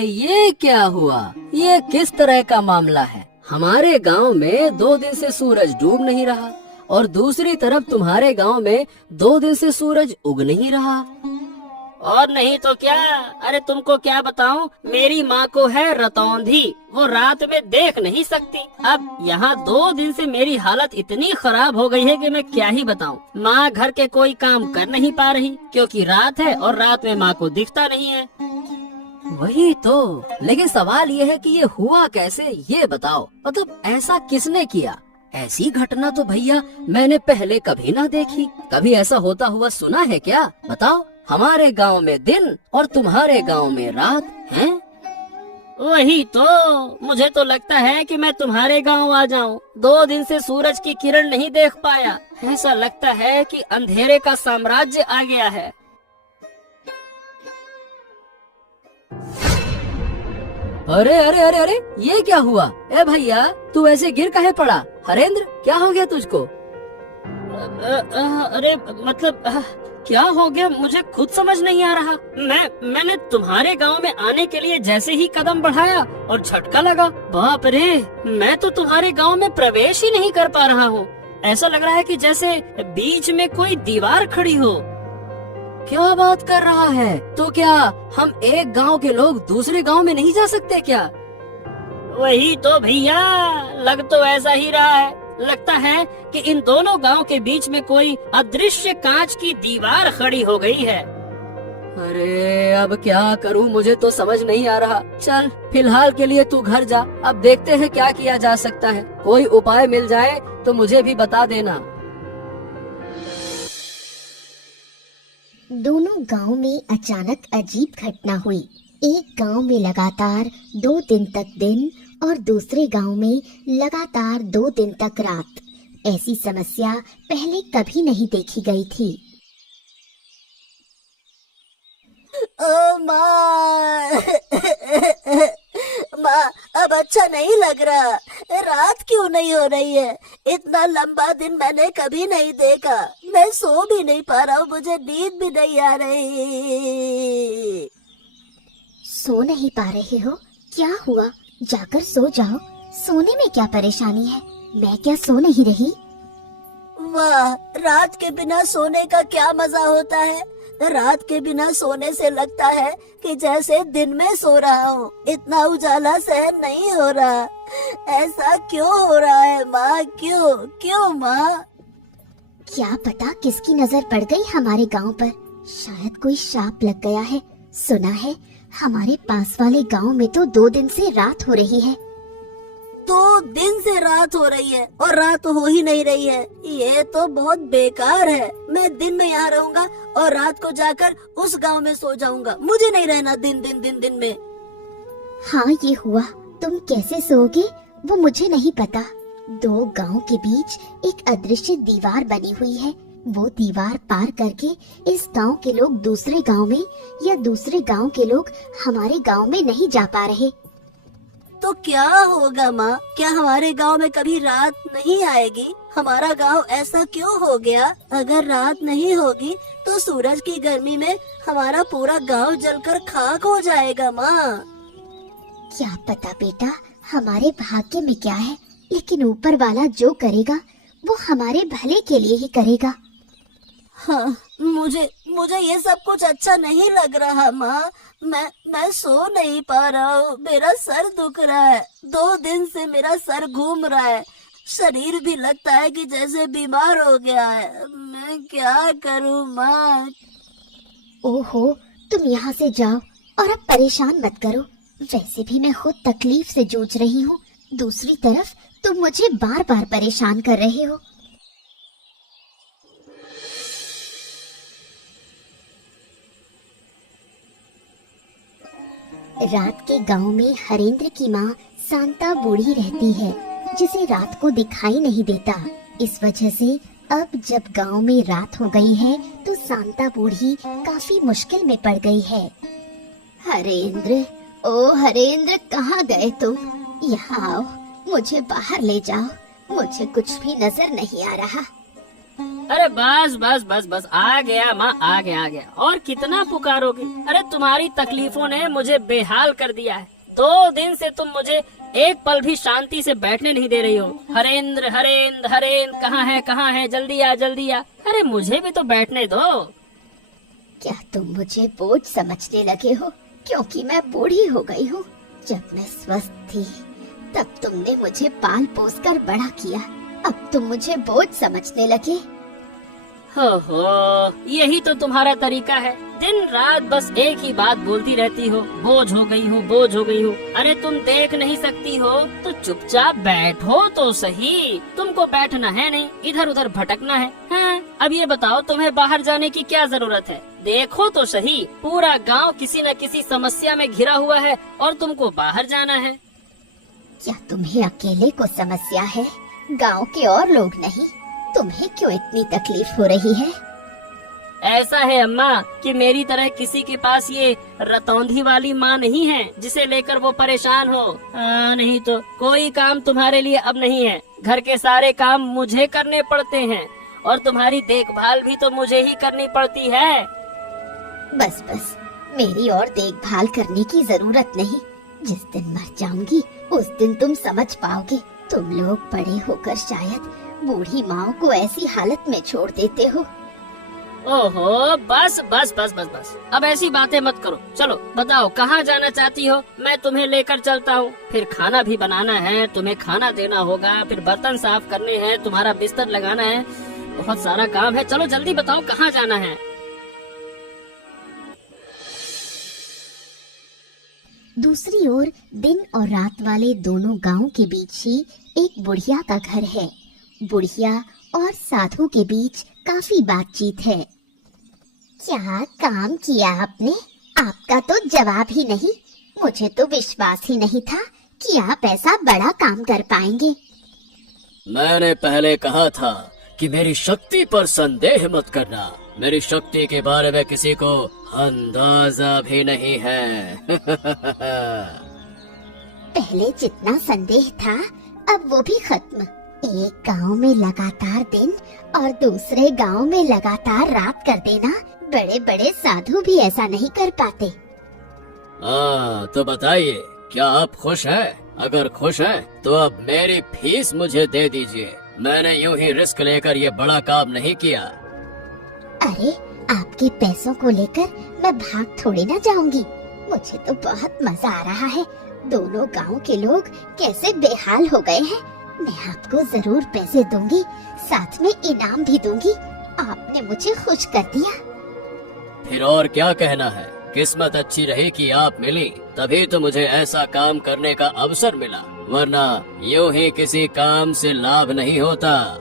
ये क्या हुआ? ये किस तरह का मामला है? हमारे गांव में 2 दिन से सूरज डूब नहीं रहा और दूसरी तरफ तुम्हारे गांव में 2 दिन से सूरज उग नहीं रहा। और नहीं तो क्या। अरे तुमको क्या बताऊं, मेरी माँ को है रतौंधी, वो रात में देख नहीं सकती। अब यहाँ 2 दिन से मेरी हालत इतनी खराब हो गई है कि मैं क्या ही बताऊं। माँ घर के कोई काम कर नहीं पा रही क्योंकि रात है और रात में माँ को दिखता नहीं है। वही तो, लेकिन सवाल ये है कि ये हुआ कैसे, ये बताओ। मतलब ऐसा किसने किया? ऐसी घटना तो भैया मैंने पहले कभी ना देखी। कभी ऐसा होता हुआ सुना है क्या? बताओ। हमारे गांव में दिन और तुम्हारे गांव में रात है। वही तो, मुझे तो लगता है कि मैं तुम्हारे गांव आ जाऊं। 2 दिन से सूरज की किरण नहीं देख पाया। ऐसा लगता है कि अंधेरे का साम्राज्य आ गया है। अरे अरे अरे अरे, ये क्या हुआ? ए भैया, तू ऐसे गिर काहे पड़ा? हरेंद्र, क्या हो गया तुझको? अरे मतलब क्या हो गया मुझे खुद समझ नहीं आ रहा। मैंने तुम्हारे गांव में आने के लिए जैसे ही कदम बढ़ाया और झटका लगा। बाप रे, मैं तो तुम्हारे गांव में प्रवेश ही नहीं कर पा रहा हूँ। ऐसा लग रहा है कि जैसे बीच में कोई दीवार खड़ी हो। क्या बात कर रहा है? तो क्या हम एक गांव के लोग दूसरे गांव में नहीं जा सकते क्या? वही तो भैया, लग तो ऐसा ही रहा है। लगता है कि इन दोनों गांव के बीच में कोई अदृश्य कांच की दीवार खड़ी हो गई है। अरे अब क्या करूं, मुझे तो समझ नहीं आ रहा। चल फिलहाल के लिए तू घर जा, अब देखते हैं क्या किया जा सकता है। कोई उपाय मिल जाए तो मुझे भी बता देना। दोनों गांव में अचानक अजीब घटना हुई। एक गांव में लगातार 2 दिन तक दिन और दूसरे गांव में लगातार 2 दिन तक रात। ऐसी समस्या पहले कभी नहीं देखी गई थी। ओ माँ, माँ अब अच्छा नहीं लग रहा। रात क्यों नहीं हो रही है? इतना लंबा दिन मैंने कभी नहीं देखा। मैं सो भी नहीं पा रहा हूँ, मुझे नींद भी नहीं आ रही। सो नहीं पा रहे हो? क्या हुआ? जाकर सो जाओ। सोने में क्या परेशानी है? मैं क्या सो नहीं रही? वाह, रात के बिना सोने का क्या मजा होता है। रात के बिना सोने से लगता है कि जैसे दिन में सो रहा हूँ। इतना उजाला सहन नहीं हो रहा। ऐसा क्यों हो रहा है माँ? क्यों क्यों माँ? क्या पता किसकी नजर पड़ गई हमारे गांव पर। शायद कोई शाप लग गया है। सुना है हमारे पास वाले गांव में तो 2 दिन से रात हो रही है। 2 दिन से रात हो रही है और रात हो ही नहीं रही है। ये तो बहुत बेकार है। मैं दिन में यहाँ रहूंगा और रात को जाकर उस गांव में सो जाऊंगा। मुझे नहीं रहना दिन में। हाँ, ये हुआ। तुम कैसे सोओगे वो मुझे नहीं पता। 2 गांव के बीच एक अदृश्य दीवार बनी हुई है। वो दीवार पार करके इस गांव के लोग दूसरे गांव में या दूसरे गांव के लोग हमारे गांव में नहीं जा पा रहे। तो क्या होगा माँ? क्या हमारे गांव में कभी रात नहीं आएगी? हमारा गांव ऐसा क्यों हो गया? अगर रात नहीं होगी तो सूरज की गर्मी में हमारा पूरा गांव जलकर खाक हो जाएगा माँ। क्या पता बेटा, हमारे भाग्य में क्या है, लेकिन ऊपर वाला जो करेगा वो हमारे भले के लिए ही करेगा। हाँ, मुझे ये सब कुछ अच्छा नहीं लग रहा माँ। मैं सो नहीं पा रहा हूँ। मेरा सर दुख रहा है। 2 दिन से मेरा सर घूम रहा है। शरीर भी लगता है कि जैसे बीमार हो गया है। मैं क्या करूँ माँ? ओहो, तुम यहाँ से जाओ और अब परेशान मत करो। वैसे भी मैं खुद तकलीफ से जूझ रही हूँ। दूसरी तरफ तुम मुझे बार बार परेशान कर रहे हो। रात के गांव में हरेंद्र की माँ शांता बूढ़ी रहती है, जिसे रात को दिखाई नहीं देता। इस वजह से अब जब गांव में रात हो गई है तो शांता बूढ़ी काफी मुश्किल में पड़ गई है। हरेंद्र, ओ हरेंद्र, कहाँ गए तुम? यहाँ आओ, मुझे बाहर ले जाओ। मुझे कुछ भी नजर नहीं आ रहा। अरे बस बस बस बस, आ गया माँ, आ गया। और कितना पुकारोगे? अरे तुम्हारी तकलीफों ने मुझे बेहाल कर दिया है। 2 दिन से तुम मुझे एक पल भी शांति से बैठने नहीं दे रही हो। हरेंद्र हरेंद्र हरेंद्र, कहाँ है, जल्दी आ। अरे मुझे भी तो बैठने दो। क्या तुम मुझे बोझ समझने लगे हो क्योंकि मैं बूढ़ी हो गई हूँ? जब मैं स्वस्थ थी तब तुमने मुझे पाल पोस कर बड़ा किया, अब तुम मुझे बोझ समझने लगे। हो, यही तो तुम्हारा तरीका है। दिन रात बस एक ही बात बोलती रहती हो, बोझ हो गई हूँ। अरे तुम देख नहीं सकती हो तो चुपचाप बैठो तो सही। तुमको बैठना है नहीं, इधर उधर भटकना है। हाँ, अब ये बताओ तुम्हें बाहर जाने की क्या जरूरत है? देखो तो सही, पूरा गांव किसी न किसी समस्या में घिरा हुआ है और तुमको बाहर जाना है। क्या तुम्हें अकेले को समस्या है, गांव के और लोग नहीं? तुम्हें क्यों इतनी तकलीफ हो रही है? ऐसा है अम्मा कि मेरी तरह किसी के पास ये रतौंधी वाली माँ नहीं है जिसे लेकर वो परेशान हो। नहीं तो कोई काम तुम्हारे लिए अब नहीं है। घर के सारे काम मुझे करने पड़ते हैं और तुम्हारी देखभाल भी तो मुझे ही करनी पड़ती है। बस मेरी और देखभाल करने की जरूरत नहीं। जिस दिन मर जाऊंगी उस दिन तुम समझ पाओगे। तुम लोग बड़े होकर शायद बूढ़ी माँ को ऐसी हालत में छोड़ देते हो। ओहो, बस। अब ऐसी बातें मत करो। चलो बताओ कहाँ जाना चाहती हो, मैं तुम्हें लेकर चलता हूँ। फिर खाना भी बनाना है, तुम्हें खाना देना होगा, फिर बर्तन साफ करने हैं, तुम्हारा बिस्तर लगाना है, बहुत सारा काम है। चलो जल्दी बताओ कहाँ जाना है। दूसरी ओर दिन और रात वाले दोनों गांव के बीच ही एक बुढ़िया का घर है। बुढ़िया और साधु के बीच काफी बातचीत है। क्या काम किया आपने? आपका तो जवाब ही नहीं। मुझे तो विश्वास ही नहीं था कि आप ऐसा बड़ा काम कर पाएंगे। मैंने पहले कहा था कि मेरी शक्ति पर संदेह मत करना। मेरी शक्ति के बारे में किसी को अंदाजा भी नहीं है। पहले जितना संदेह था अब वो भी खत्म। एक गांव में लगातार दिन और दूसरे गांव में लगातार रात कर देना बड़े बड़े साधु भी ऐसा नहीं कर पाते। तो बताइए, क्या आप खुश हैं? अगर खुश हैं, तो अब मेरी फीस मुझे दे दीजिए। मैंने यूं ही रिस्क लेकर ये बड़ा काम नहीं किया। अरे आपके पैसों को लेकर मैं भाग थोड़ी ना जाऊंगी। मुझे तो बहुत मजा आ रहा है। दोनों गांव के लोग कैसे बेहाल हो गए हैं। मैं आपको जरूर पैसे दूंगी, साथ में इनाम भी दूंगी। आपने मुझे खुश कर दिया। फिर और क्या कहना है? किस्मत अच्छी रही कि आप मिली, तभी तो मुझे ऐसा काम करने का अवसर मिला, वरना यूं ही किसी काम से लाभ नहीं होता।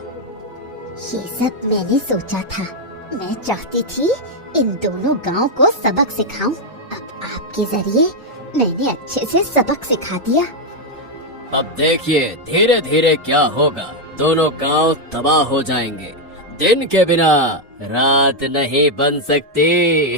ये सब मैंने सोचा था। मैं चाहती थी इन दोनों गांव को सबक सिखाऊं। अब आपके जरिए मैंने अच्छे से सबक सिखा दिया। अब देखिए धीरे धीरे क्या होगा। दोनों गांव तबाह हो जाएंगे। दिन के बिना रात नहीं बन सकती।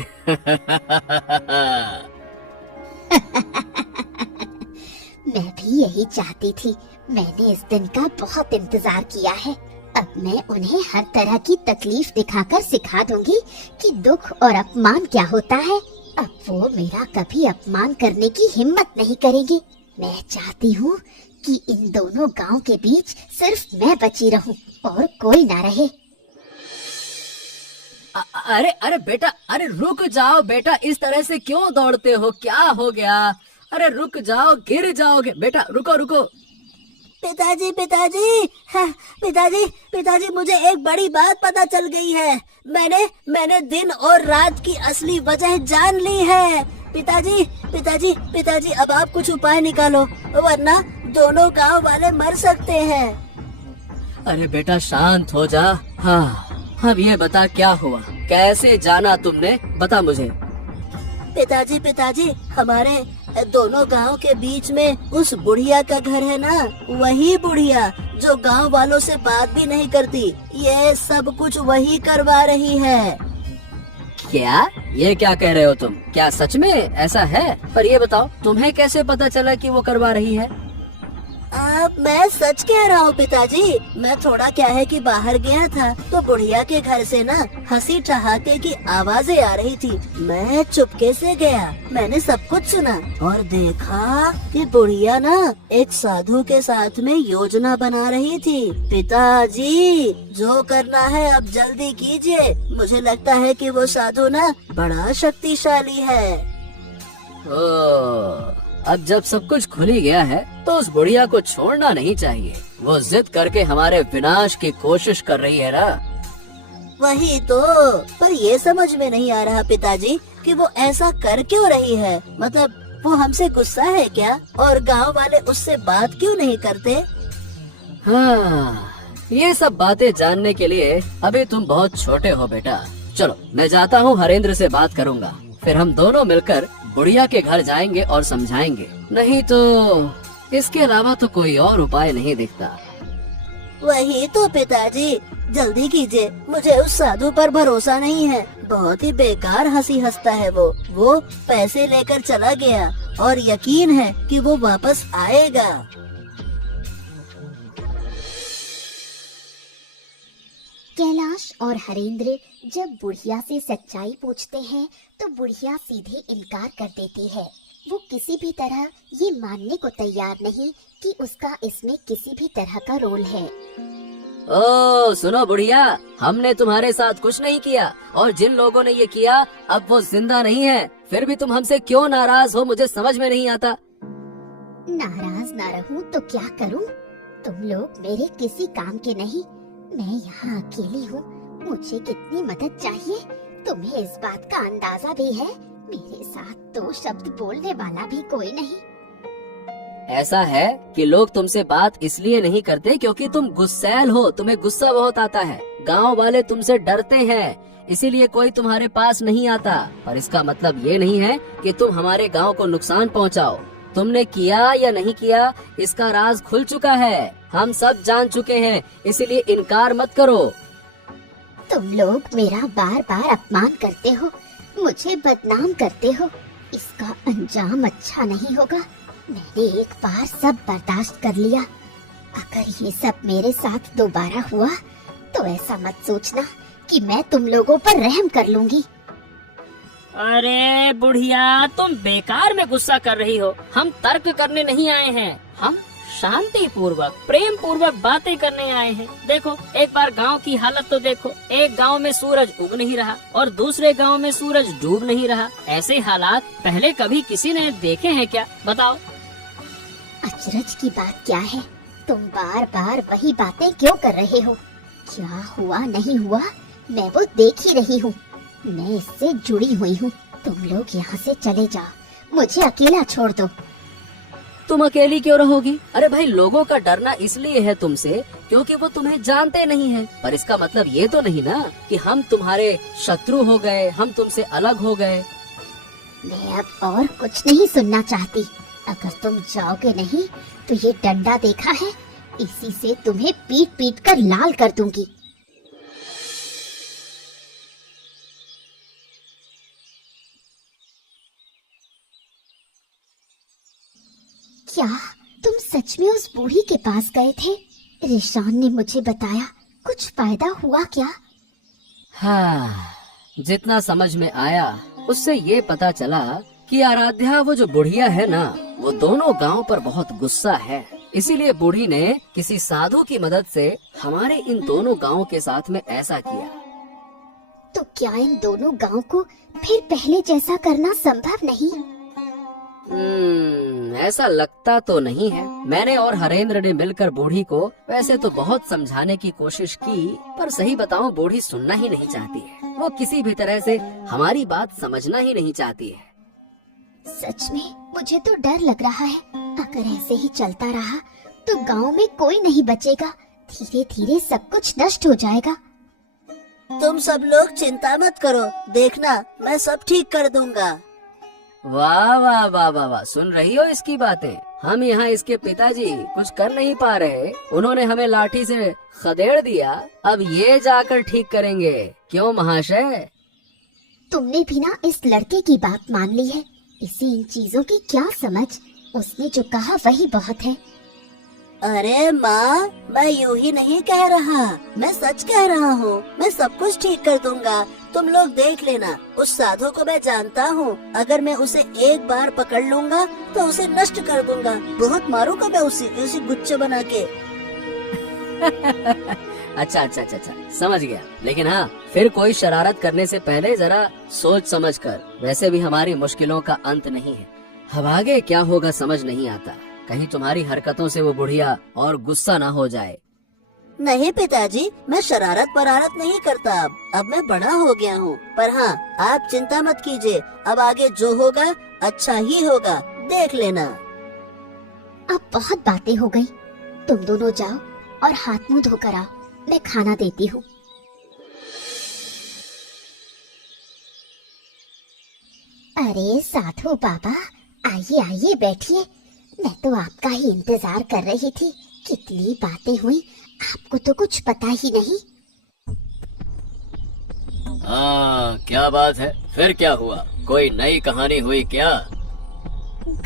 मैं भी यही चाहती थी। मैंने इस दिन का बहुत इंतजार किया है। अब मैं उन्हें हर तरह की तकलीफ दिखाकर सिखा दूंगी कि दुख और अपमान क्या होता है। अब वो मेरा कभी अपमान करने की हिम्मत नहीं करेंगे। मैं चाहती हूँ कि इन दोनों गांव के बीच सिर्फ मैं बची रहूं और कोई ना रहे। अरे बेटा, अरे रुक जाओ बेटा, इस तरह से क्यों दौड़ते हो? क्या हो गया? अरे रुक जाओ, गिर जाओगे। बेटा रुको। पिताजी, मुझे एक बड़ी बात पता चल गई है। मैंने दिन और रात की असली वजह जान ली है। पिताजी, अब आप कुछ उपाय निकालो, वरना दोनों गांव वाले मर सकते हैं। अरे बेटा शांत हो जा। हाँ, अब ये बता क्या हुआ, कैसे जाना तुमने? बता मुझे। पिताजी, हमारे दोनों गांव के बीच में उस बुढ़िया का घर है ना, वही बुढ़िया जो गांव वालों से बात भी नहीं करती, ये सब कुछ वही करवा रही है। क्या? ये क्या कह रहे हो तुम? क्या सच में ऐसा है? पर ये बताओ तुम्हें कैसे पता चला कि वो करवा रही है? मैं सच कह रहा हूँ पिताजी। मैं थोड़ा क्या है कि बाहर गया था तो बुढ़िया के घर से ना हंसी ठहाके की आवाजें आ रही थी। मैं चुपके से गया, मैंने सब कुछ सुना और देखा कि बुढ़िया ना एक साधु के साथ में योजना बना रही थी। पिताजी जो करना है अब जल्दी कीजिए, मुझे लगता है कि वो साधु ना बड़ा शक्तिशाली है। ओह, अब जब सब कुछ खुल ही गया है तो उस बुढ़िया को छोड़ना नहीं चाहिए। वो जिद करके हमारे विनाश की कोशिश कर रही है ना। वही तो, पर ये समझ में नहीं आ रहा पिताजी कि वो ऐसा कर क्यों रही है। मतलब वो हमसे गुस्सा है क्या, और गांव वाले उससे बात क्यों नहीं करते। हाँ, ये सब बातें जानने के लिए अभी तुम बहुत छोटे हो बेटा। चलो मैं जाता हूँ, हरेंद्र से बात करूँगा, फिर हम दोनों मिलकर बुढ़िया के घर जाएंगे और समझाएंगे। नहीं तो इसके अलावा तो कोई और उपाय नहीं दिखता। वही तो पिताजी, जल्दी कीजिए, मुझे उस साधु पर भरोसा नहीं है। बहुत ही बेकार हंसी हंसता है वो पैसे लेकर चला गया और यकीन है कि वो वापस आएगा। कैलाश और हरेंद्र जब बुढ़िया से सच्चाई पूछते हैं तो बुढ़िया सीधे इनकार कर देती है। वो किसी भी तरह ये मानने को तैयार नहीं कि उसका इसमें किसी भी तरह का रोल है। ओ सुनो बुढ़िया, हमने तुम्हारे साथ कुछ नहीं किया और जिन लोगों ने ये किया अब वो जिंदा नहीं है। फिर भी तुम हमसे क्यों नाराज हो, मुझे समझ में नहीं आता। नाराज ना रहूं तो क्या करूं? तुम लोग मेरे किसी काम के नहीं। मैं यहाँ अकेली हूँ, मुझे कितनी मदद चाहिए तुम्हें इस बात का अंदाजा भी है। मेरे साथ दो शब्द बोलने वाला भी कोई नहीं। ऐसा है कि लोग तुमसे बात इसलिए नहीं करते क्योंकि तुम गुस्सैल हो, तुम्हें गुस्सा बहुत आता है। गांव वाले तुमसे डरते हैं, इसीलिए कोई तुम्हारे पास नहीं आता। पर इसका मतलब ये नहीं है कि तुम हमारे गांव को नुकसान पहुंचाओ। तुमने किया या नहीं किया इसका राज खुल चुका है, हम सब जान चुके हैं, इसीलिए इनकार मत करो। तुम लोग मेरा बार बार अपमान करते हो, मुझे बदनाम करते हो। इसका अंजाम अच्छा नहीं होगा। मैंने एक बार सब बर्दाश्त कर लिया, अगर ये सब मेरे साथ दोबारा हुआ तो ऐसा मत सोचना कि मैं तुम लोगों पर रहम कर लूंगी। अरे बुढ़िया, तुम बेकार में गुस्सा कर रही हो। हम तर्क करने नहीं आए हैं, हम शांति पूर्वक प्रेम पूर्वक बातें करने आए हैं। देखो एक बार गांव की हालत तो देखो, एक गांव में सूरज उग नहीं रहा और दूसरे गांव में सूरज डूब नहीं रहा। ऐसे हालात पहले कभी किसी ने देखे हैं क्या, बताओ। अचरज की बात क्या है, तुम बार बार वही बातें क्यों कर रहे हो? क्या हुआ नहीं हुआ मैं वो देख ही रही हूँ, मैं इससे जुड़ी हुई हूँ। तुम लोग यहाँ से चले जाओ, मुझे अकेला छोड़ दो। तुम अकेली क्यों रहोगी? अरे भाई, लोगों का डरना इसलिए है तुमसे क्योंकि वो तुम्हें जानते नहीं हैं। पर इसका मतलब ये तो नहीं ना कि हम तुम्हारे शत्रु हो गए, हम तुमसे अलग हो गए। मैं अब और कुछ नहीं सुनना चाहती। अगर तुम जाओगे नहीं तो ये डंडा देखा है, इसी से तुम्हें पीट पीट कर लाल कर दूंगी। क्या तुम सच में उस बूढ़ी के पास गए थे? रिशान ने मुझे बताया, कुछ फायदा हुआ क्या? हाँ, जितना समझ में आया उससे ये पता चला कि आराध्या, वो जो बुढ़िया है ना, वो दोनों गांव पर बहुत गुस्सा है। इसीलिए बूढ़ी ने किसी साधु की मदद से हमारे इन दोनों गांव के साथ में ऐसा किया। तो क्या इन दोनों गांव को फिर पहले जैसा करना संभव नहीं? ऐसा लगता तो नहीं है। मैंने और हरेंद्र ने मिलकर बूढ़ी को वैसे तो बहुत समझाने की कोशिश की, पर सही बताऊं बूढ़ी सुनना ही नहीं चाहती है। वो किसी भी तरह से हमारी बात समझना ही नहीं चाहती है। सच में मुझे तो डर लग रहा है, अगर ऐसे ही चलता रहा तो गांव में कोई नहीं बचेगा। धीरे धीरे सब कुछ नष्ट हो जाएगा। तुम सब लोग चिंता मत करो, देखना मैं सब ठीक कर दूंगा। वाह वाह वाह वाह वाह, सुन रही हो इसकी बातें? हम यहाँ इसके पिताजी कुछ कर नहीं पा रहे, उन्होंने हमें लाठी से खदेड़ दिया, अब ये जाकर ठीक करेंगे। क्यों महाशय? तुमने भी ना इस लड़के की बात मान ली है। इसे इन चीजों की क्या समझ, उसने जो कहा वही बहुत है। अरे माँ, मैं यूं ही नहीं कह रहा, मैं सच कह रहा हूँ। मैं सब कुछ ठीक कर दूंगा, तुम लोग देख लेना। उस साधु को मैं जानता हूँ, अगर मैं उसे एक बार पकड़ लूंगा तो उसे नष्ट कर दूंगा। बहुत मारूंगा मैं उसे गुच्चे बना के। अच्छा, समझ गया। लेकिन हाँ, फिर कोई शरारत करने से पहले जरा सोच समझ कर। वैसे भी हमारी मुश्किलों का अंत नहीं है। अब आगे क्या होगा समझ नहीं आता। कहीं तुम्हारी हरकतों से वो बुढ़िया और गुस्सा ना हो जाए। नहीं पिताजी, मैं शरारत वरारत नहीं करता। अब मैं बड़ा हो गया हूँ। पर हाँ, आप चिंता मत कीजिए, अब आगे जो होगा अच्छा ही होगा, देख लेना। अब बहुत बातें हो गई, तुम दोनों जाओ और हाथ मुंह धोकर आओ, मैं खाना देती हूँ। अरे साधु बाबा, आइए आइए बैठिए। मैं तो आपका ही इंतजार कर रही थी। कितनी बातें हुई, आपको तो कुछ पता ही नहीं। हाँ, क्या बात है? फिर क्या हुआ? कोई नई कहानी हुई क्या?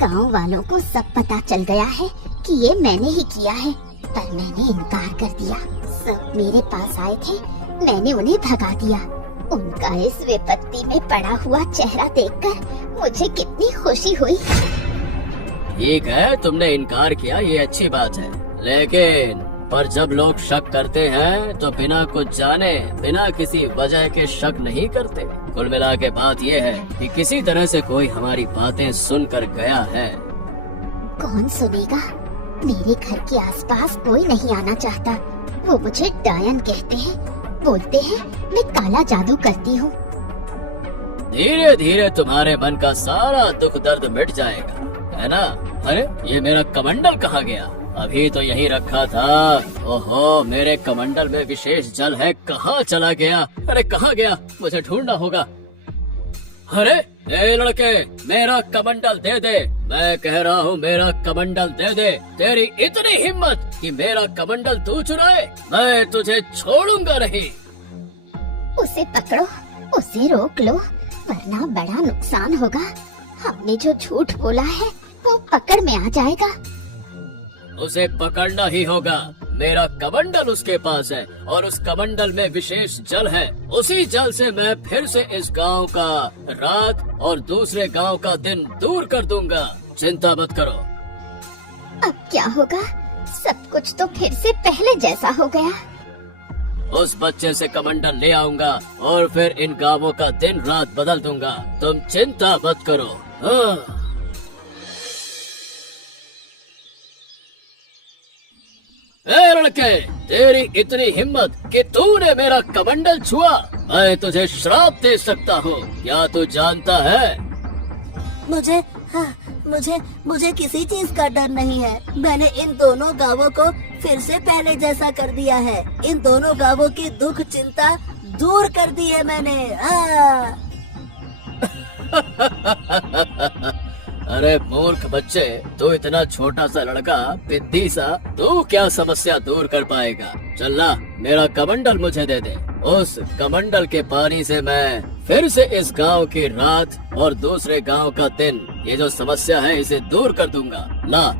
गांव वालों को सब पता चल गया है कि ये मैंने ही किया है, पर मैंने इनकार कर दिया। सब मेरे पास आए थे, मैंने उन्हें भगा दिया। उनका इस विपत्ति में पड़ा हुआ चेहरा देखकर मुझे कितनी खुशी हुई। ठीक है, तुमने इनकार किया, ये अच्छी बात है। लेकिन पर जब लोग शक करते हैं तो बिना कुछ जाने, बिना किसी वजह के शक नहीं करते। कुल मिला के बात ये है कि किसी तरह से कोई हमारी बातें सुनकर गया है। कौन सुनेगा? मेरे घर के आसपास कोई नहीं आना चाहता। वो मुझे डायन कहते हैं, बोलते हैं मैं काला जादू करती हूँ। धीरे धीरे तुम्हारे मन का सारा दुख दर्द मिट जाएगा, है ना? अरे ये मेरा कमंडल कहाँ गया? अभी तो यहीं रखा था। ओहो, मेरे कमंडल में विशेष जल है, कहाँ चला गया? अरे कहाँ गया? मुझे ढूंढना होगा। अरे ए लड़के, मेरा कमंडल दे दे। मैं कह रहा हूँ मेरा कमंडल दे दे। तेरी इतनी हिम्मत कि मेरा कमंडल तू चुराए? मैं तुझे छोड़ूंगा नहीं। उसे पकड़ो, उसे रोक लो, वरना बड़ा नुकसान होगा। हमने जो झूठ बोला है वो पकड़ में आ जाएगा। उसे पकड़ना ही होगा। मेरा कमंडल उसके पास है और उस कमंडल में विशेष जल है। उसी जल से मैं फिर से इस गांव का रात और दूसरे गांव का दिन दूर कर दूंगा। चिंता मत करो। अब क्या होगा? सब कुछ तो फिर से पहले जैसा हो गया। उस बच्चे से कमंडल ले आऊंगा और फिर इन गांवों का दिन रात बदल दूंगा। तुम चिंता मत करो। हाँ। ए लड़के, तेरी इतनी हिम्मत कि तूने मेरा कमंडल छुआ, मैं तुझे श्राप दे सकता हूँ। क्या तू जानता है? मुझे किसी चीज का डर नहीं है। मैंने इन दोनों गांवों को फिर से पहले जैसा कर दिया है। इन दोनों गांवों की दुख चिंता दूर कर दी है मैंने। अरे मूर्ख बच्चे, तू इतना छोटा सा लड़का, पिद्दी सा, तू क्या समस्या दूर कर पाएगा? चलना, मेरा कमंडल मुझे दे दे। उस कमंडल के पानी से मैं फिर से इस गांव की रात और दूसरे गांव का दिन, ये जो समस्या है इसे दूर कर दूंगा। ला।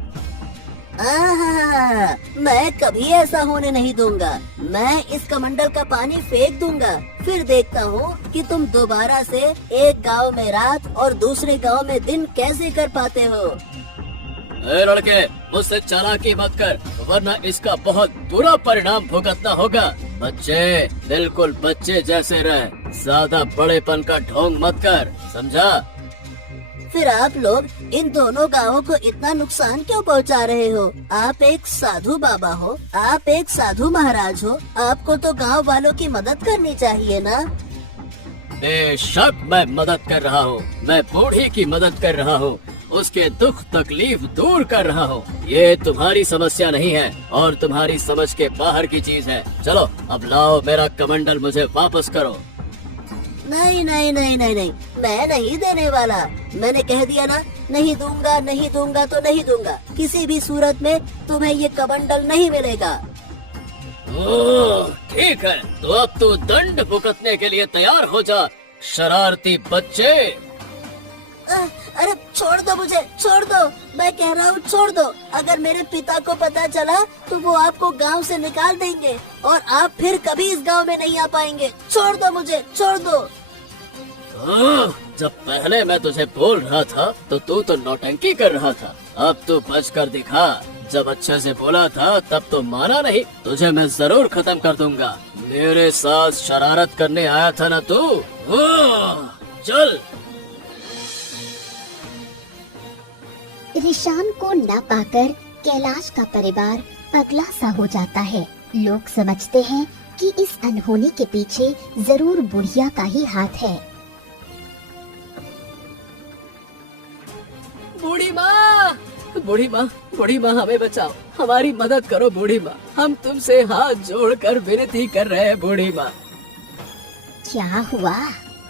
मैं कभी ऐसा होने नहीं दूंगा। मैं इस कमंडल का पानी फेंक दूंगा, फिर देखता हूँ कि तुम दोबारा से एक गांव में रात और दूसरे गांव में दिन कैसे कर पाते हो। ए लड़के, मुझसे चालाकी मत कर, वरना इसका बहुत बुरा परिणाम भुगतना होगा। बच्चे, बिल्कुल बच्चे जैसे रहे, ज्यादा बड़ेपन का ढोंग मत कर, समझा? फिर आप लोग इन दोनों गांवों को इतना नुकसान क्यों पहुंचा रहे हो? आप एक साधु बाबा हो, आप एक साधु महाराज हो, आपको तो गांव वालों की मदद करनी चाहिए ना। बेशक मैं मदद कर रहा हूँ, मैं बूढ़ी की मदद कर रहा हूँ, उसके दुख तकलीफ दूर कर रहा हूँ। ये तुम्हारी समस्या नहीं है और तुम्हारी समझ के बाहर की चीज है। चलो अब लाओ, मेरा कमंडल मुझे वापस करो। नहीं नहीं नहीं नहीं नहीं, मैं नहीं देने वाला। मैंने कह दिया ना, नहीं दूंगा, नहीं दूंगा तो नहीं दूंगा। किसी भी सूरत में तुम्हें ये कमंडल नहीं मिलेगा। ओह, ठीक है, तो अब तू दंड भुगतने के लिए तैयार हो जा, शरारती बच्चे। अरे छोड़ दो मुझे, छोड़ दो, मैं कह रहा हूँ छोड़ दो। अगर मेरे पिता को पता चला तो वो आपको गांव से निकाल देंगे और आप फिर कभी इस गांव में नहीं आ पाएंगे। छोड़ दो मुझे, छोड़ दो। जब पहले मैं तुझे बोल रहा था तो तू तो नौटंकी कर रहा था, अब तू बच कर दिखा। जब अच्छे से बोला था तब तो माना नहीं, तुझे मैं जरूर खत्म कर दूंगा। मेरे साथ शरारत करने आया था ना तू, चल। रिशान को न पाकर कैलाश का परिवार पगला सा हो जाता है। लोग समझते हैं कि इस अनहोनी के पीछे जरूर बुढ़िया का ही हाथ है। बूढ़ी माँ, बूढ़ी माँ, बूढ़ी माँ, हमें बचाओ, हमारी मदद करो बूढ़ी माँ, हम तुमसे हाथ जोड़कर विनती कर रहे हैं बूढ़ी माँ। क्या हुआ?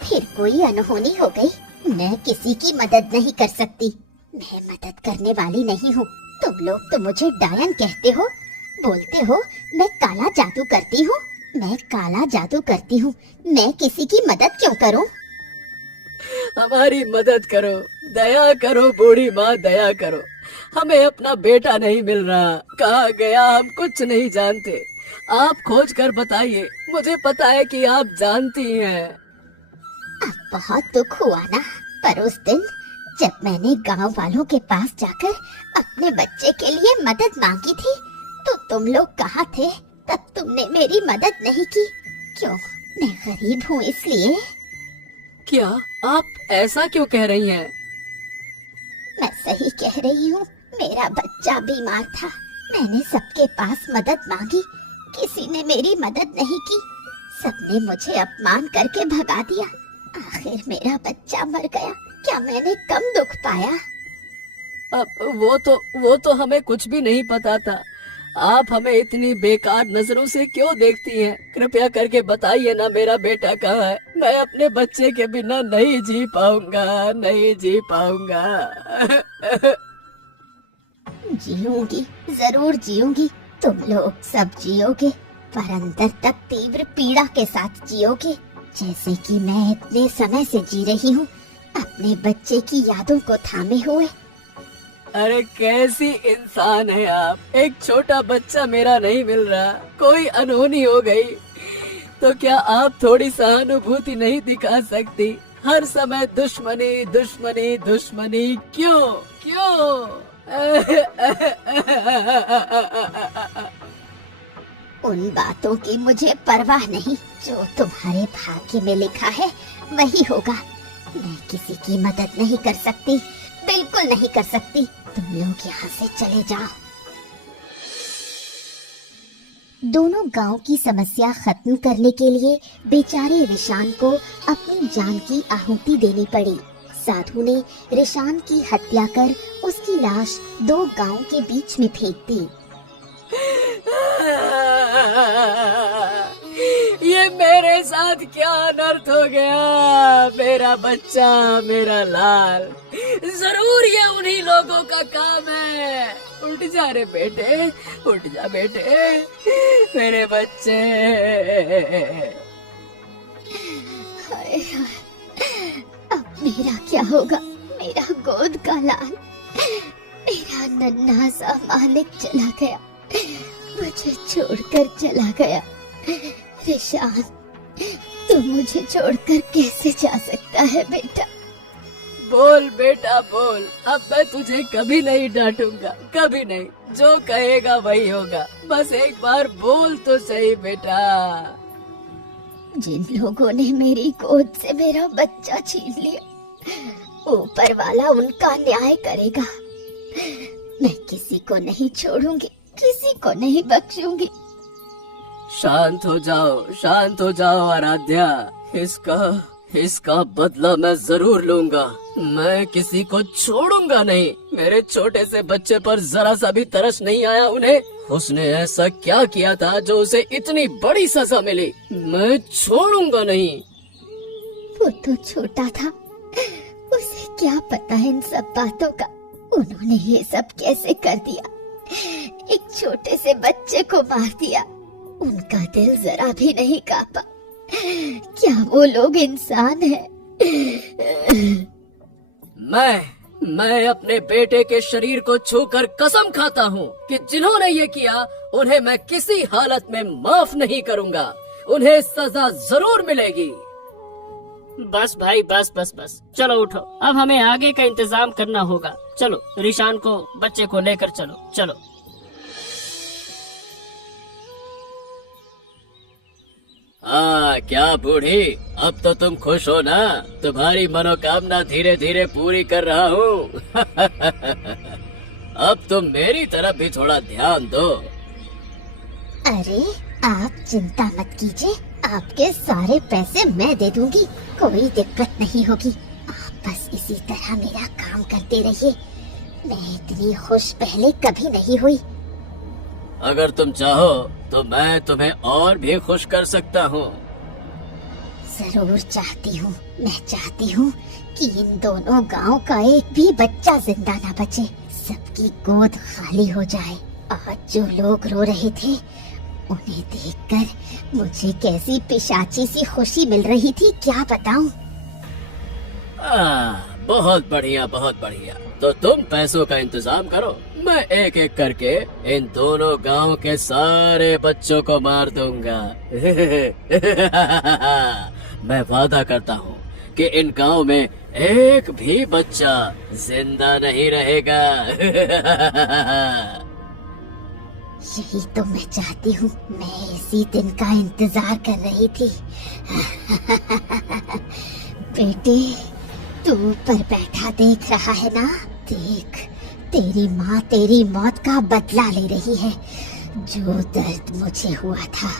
फिर कोई अनहोनी हो गई? मैं किसी की मदद नहीं कर सकती, मैं मदद करने वाली नहीं हूँ। तुम लोग तो मुझे डायन कहते हो, बोलते हो मैं काला जादू करती हूँ। मैं काला जादू करती हूँ, मैं किसी की मदद क्यों करूँ? हमारी मदद करो, दया करो बूढ़ी माँ, दया करो। हमें अपना बेटा नहीं मिल रहा, कहाँ गया हम कुछ नहीं जानते। आप खोज कर बताइए, मुझे पता है कि आप जानती हैं। अब बहुत दुख हुआ ना, पर उस दिन जब मैंने गांव वालों के पास जाकर अपने बच्चे के लिए मदद मांगी थी तो तुम लोग कहाँ थे? तब तुमने मेरी मदद नहीं की। क्यों? मैं गरीब हूँ इसलिए? क्या आप ऐसा क्यों कह रही हैं? मैं सही कह रही हूँ, मेरा बच्चा बीमार था, मैंने सबके पास मदद मांगी, किसी ने मेरी मदद नहीं की, सबने मुझे अपमान करके भगा दिया। आखिर मेरा बच्चा मर गया, क्या मैंने कम दुख पाया? अब वो तो हमें कुछ भी नहीं पता था। आप हमें इतनी बेकार नजरों से क्यों देखती हैं? कृपया करके बताइए ना, मेरा बेटा कहाँ है? मैं अपने बच्चे के बिना नहीं जी पाऊंगा, नहीं जी पाऊंगा। जीऊंगी, जरूर जीऊंगी, तुम लोग सब जियोगे, पर अंदर तक तीव्र पीड़ा के साथ जियोगे, जैसे कि मैं इतने समय से जी रही हूँ, अपने बच्चे की यादों को थामे हुए। अरे कैसी इंसान है आप? एक छोटा बच्चा मेरा नहीं मिल रहा, कोई अनहोनी हो गई तो क्या आप थोड़ी सहानुभूति नहीं दिखा सकती? हर समय दुश्मनी दुश्मनी दुश्मनी, क्यों क्यों? उन बातों की मुझे परवाह नहीं, जो तुम्हारे भाग्य में लिखा है वही होगा। मैं किसी की मदद नहीं कर सकती, बिल्कुल नहीं कर सकती। तुम लोग यहाँ से चले जाओ। दोनों गांव की समस्या खत्म करने के लिए बेचारे रिशान को अपनी जान की आहुति देनी पड़ी। साधु ने रिशान की हत्या कर उसकी लाश दो गांव के बीच में फेंक दी। ये मेरे साथ क्या अनर्थ हो गया? मेरा बच्चा, मेरा लाल, जरूर ये उन्हीं लोगों का काम है। उठ जा रे बेटे, उठ जा बेटे, मेरे बच्चे। हाय हाय, अब मेरा क्या होगा? मेरा गोद का लाल, मेरा नन्हा सा मालिक चला गया, मुझे छोड़कर चला गया। रिशान, तू मुझे छोड़कर कैसे जा सकता है बेटा? बोल बेटा बोल, अब मैं तुझे कभी नहीं डांटूंगा, कभी नहीं। जो कहेगा वही होगा, बस एक बार बोल तो सही बेटा। जिन लोगों ने मेरी गोद से मेरा बच्चा छीन लिया, ऊपर वाला उनका न्याय करेगा। मैं किसी को नहीं छोड़ूंगी, किसी को नहीं बख्शूंगी। शांत हो जाओ आराध्या। इसका बदला मैं जरूर लूंगा। मैं किसी को छोड़ूंगा नहीं। मेरे छोटे से बच्चे पर जरा सा भी तरस नहीं आया उन्हें। उसने ऐसा क्या किया था जो उसे इतनी बड़ी सजा मिली? मैं छोड़ूंगा नहीं। वो तो छोटा था, उसे क्या पता इन सब बातों का। उन्होंने ये सब कैसे कर दिया? एक छोटे से बच्चे को मार दिया। उनका दिल जरा भी नहीं कांपा। क्या वो लोग इंसान हैं? मैं अपने बेटे के शरीर को छूकर कसम खाता हूँ कि जिन्होंने ये किया उन्हें मैं किसी हालत में माफ नहीं करूँगा। उन्हें सजा जरूर मिलेगी। बस भाई बस बस बस, चलो उठो, अब हमें आगे का इंतजाम करना होगा। चलो रिशान को, बच्चे को लेकर चलो चलो। क्या बूढ़ी, अब तो तुम खुश हो ना? तुम्हारी मनोकामना धीरे धीरे पूरी कर रहा हूँ। अब तुम मेरी तरफ भी थोड़ा ध्यान दो। अरे आप चिंता मत कीजिए, आपके सारे पैसे मैं दे दूंगी, कोई दिक्कत नहीं होगी। आप बस इसी तरह मेरा काम करते रहिए। मैं इतनी खुश पहले कभी नहीं हुई। अगर तुम चाहो तो मैं तुम्हें और भी खुश कर सकता हूँ। जरूर चाहती हूँ, मैं चाहती हूँ कि इन दोनों गांव का एक भी बच्चा जिंदा न बचे, सबकी गोद खाली हो जाए। और जो लोग रो रहे थे उन्हें देखकर मुझे कैसी पिशाची सी खुशी मिल रही थी, क्या बताऊं। बहुत बढ़िया बहुत बढ़िया। तो तुम पैसों का इंतजाम करो, मैं एक एक करके इन दोनों गांव के सारे बच्चों को मार दूंगा। मैं वादा करता हूँ कि इन गांव में एक भी बच्चा जिंदा नहीं रहेगा। यही तो मैं चाहती हूँ, मैं इसी दिन का इंतजार कर रही थी। बेटे, तू ऊपर बैठा देख रहा है ना? देख, तेरी माँ तेरी मौत का बदला ले रही है। जो दर्द मुझे हुआ था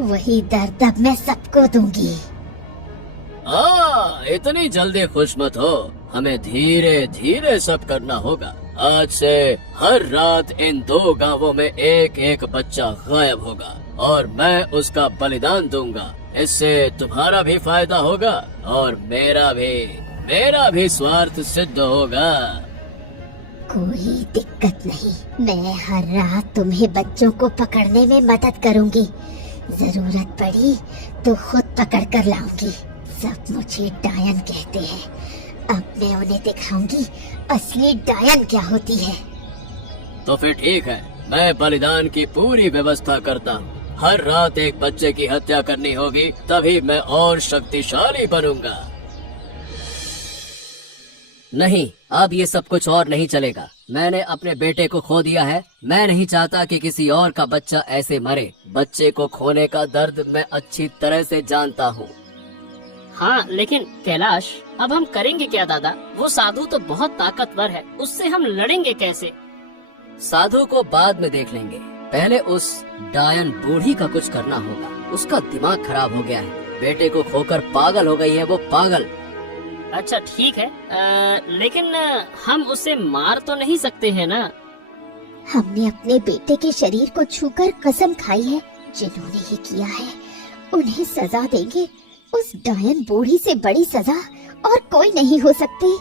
वही दर्द अब मैं सबको दूंगी। इतनी जल्दी खुश मत हो, हमें धीरे धीरे सब करना होगा। आज से हर रात इन दो गांवों में एक एक बच्चा गायब होगा और मैं उसका बलिदान दूंगा। इससे तुम्हारा भी फायदा होगा और मेरा भी स्वार्थ सिद्ध होगा। कोई दिक्कत नहीं, मैं हर रात तुम्हें बच्चों को पकड़ने में मदद करूंगी। जरूरत पड़ी तो खुद पकड़ कर लाऊंगी। सब मुझे डायन कहते हैं, अब मैं उन्हें दिखाऊंगी असली डायन क्या होती है। तो फिर ठीक है, मैं बलिदान की पूरी व्यवस्था करता हूँ। हर रात एक बच्चे की हत्या करनी होगी, तभी मैं और शक्तिशाली बनूंगा। नहीं, अब ये सब कुछ और नहीं चलेगा। मैंने अपने बेटे को खो दिया है, मैं नहीं चाहता कि किसी और का बच्चा ऐसे मरे। बच्चे को खोने का दर्द मैं अच्छी तरह से जानता हूँ। हाँ लेकिन कैलाश, अब हम करेंगे क्या दादा? वो साधु तो बहुत ताकतवर है, उससे हम लड़ेंगे कैसे? साधु को बाद में देख लेंगे, पहले उस डायन बूढ़ी का कुछ करना होगा। उसका दिमाग खराब हो गया है, बेटे को खोकर पागल हो गई है वो पागल। अच्छा ठीक है, लेकिन हम उसे मार तो नहीं सकते हैं ना? हमने अपने बेटे के शरीर को छूकर कसम खाई है, जिन्होंने ये किया है उन्हें सजा देंगे। उस डायन बूढ़ी से बड़ी सजा और कोई नहीं हो सकती।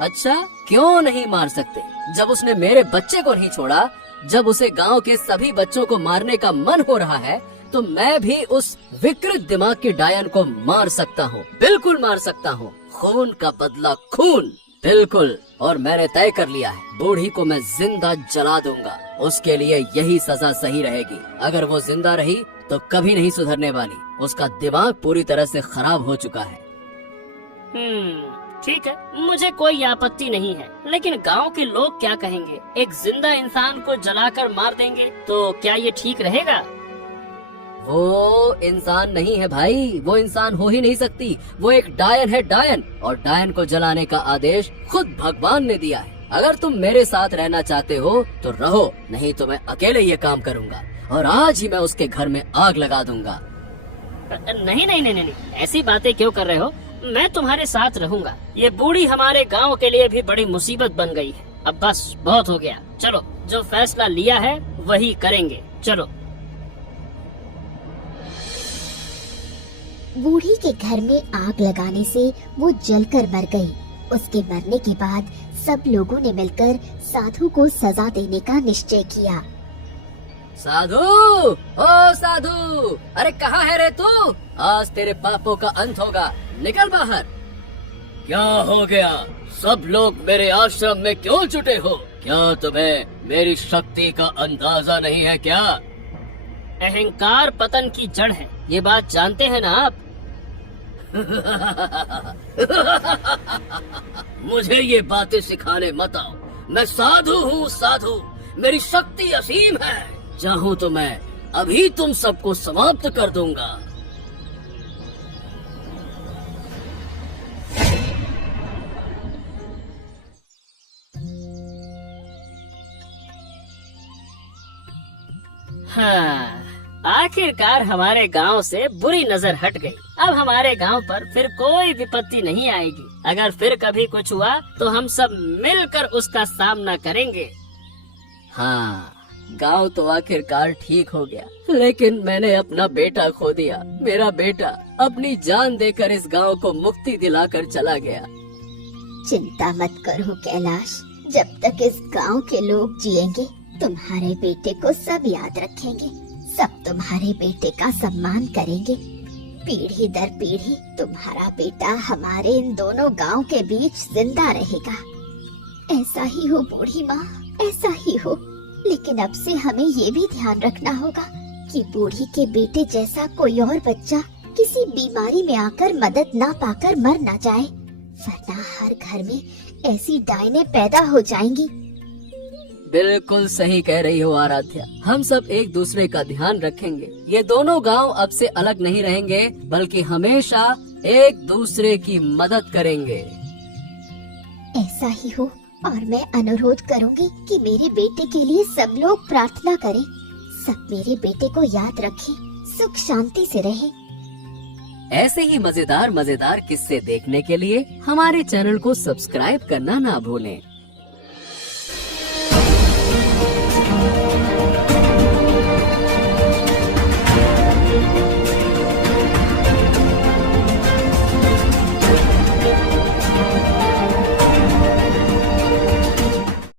अच्छा, क्यों नहीं मार सकते? जब उसने मेरे बच्चे को नहीं छोड़ा, जब उसे गांव के सभी बच्चों को मारने का मन हो रहा है, तो मैं भी उस विकृत दिमाग के डायन को मार सकता हूँ। बिल्कुल मार सकता हूँ। खून का बदला खून, बिल्कुल। और मैंने तय कर लिया है, बूढ़ी को मैं जिंदा जला दूंगा। उसके लिए यही सजा सही रहेगी। अगर वो जिंदा रही तो कभी नहीं सुधरने वाली। उसका दिमाग पूरी तरह से खराब हो चुका है। ठीक है, मुझे कोई आपत्ति नहीं है, लेकिन गांव के लोग क्या कहेंगे? एक जिंदा इंसान को जलाकर मार देंगे तो क्या ये ठीक रहेगा? वो इंसान नहीं है भाई, वो इंसान हो ही नहीं सकती। वो एक डायन है, डायन। और डायन को जलाने का आदेश खुद भगवान ने दिया है। अगर तुम मेरे साथ रहना चाहते हो तो रहो, नहीं तो मैं अकेले ये काम करूंगा और आज ही मैं उसके घर में आग लगा दूंगा। नहीं नहीं नहीं नहीं, ऐसी बातें क्यों कर रहे हो? मैं तुम्हारे साथ रहूंगा। ये बूढ़ी हमारे गांव के लिए भी बड़ी मुसीबत बन गई है। अब बस बहुत हो गया, चलो जो फैसला लिया है वही करेंगे, चलो। बूढ़ी के घर में आग लगाने से वो जलकर मर गई। उसके मरने के बाद सब लोगों ने मिलकर साधु को सजा देने का निश्चय किया। साधु, ओ साधु, अरे कहाँ है रे तू? आज तेरे पापों का अंत होगा, निकल बाहर। क्या हो गया? सब लोग मेरे आश्रम में क्यों जुटे हो? क्या तुम्हें मेरी शक्ति का अंदाजा नहीं है क्या? अहंकार पतन की जड़ है, ये बात जानते हैं ना आप? मुझे ये बातें सिखाने मत आओ। मैं साधु हूँ, साधु। मेरी शक्ति असीम है। चाहूँ तो मैं अभी तुम सबको समाप्त कर दूंगा। हाँ, आखिरकार हमारे गांव से बुरी नजर हट गई। अब हमारे गांव पर फिर कोई विपत्ति नहीं आएगी। अगर फिर कभी कुछ हुआ तो हम सब मिलकर उसका सामना करेंगे। हाँ, गांव तो आखिरकार ठीक हो गया, लेकिन मैंने अपना बेटा खो दिया। मेरा बेटा अपनी जान देकर इस गांव को मुक्ति दिलाकर चला गया। चिंता मत करो कैलाश, जब तक इस गांव के लोग जिएंगे तुम्हारे बेटे को सब याद रखेंगे, सब तुम्हारे बेटे का सम्मान करेंगे। पीढ़ी दर पीढ़ी तुम्हारा बेटा हमारे इन दोनों गांव के बीच जिंदा रहेगा। ऐसा ही हो बूढ़ी माँ, ऐसा ही हो। लेकिन अब से हमें ये भी ध्यान रखना होगा कि बूढ़ी के बेटे जैसा कोई और बच्चा किसी बीमारी में आकर मदद ना पाकर मर ना जाए, वरना हर घर में ऐसी डायनें पैदा हो जाएंगी। बिल्कुल सही कह रही हो आराध्या। हम सब एक दूसरे का ध्यान रखेंगे। ये दोनों गांव अब से अलग नहीं रहेंगे, बल्कि हमेशा एक दूसरे की मदद करेंगे। ऐसा ही हो। और मैं अनुरोध करूंगी कि मेरे बेटे के लिए सब लोग प्रार्थना करें, सब मेरे बेटे को याद रखें, सुख शांति से रहें। ऐसे ही मजेदार किस्से देखने के लिए हमारे चैनल को सब्सक्राइब करना ना भूलें।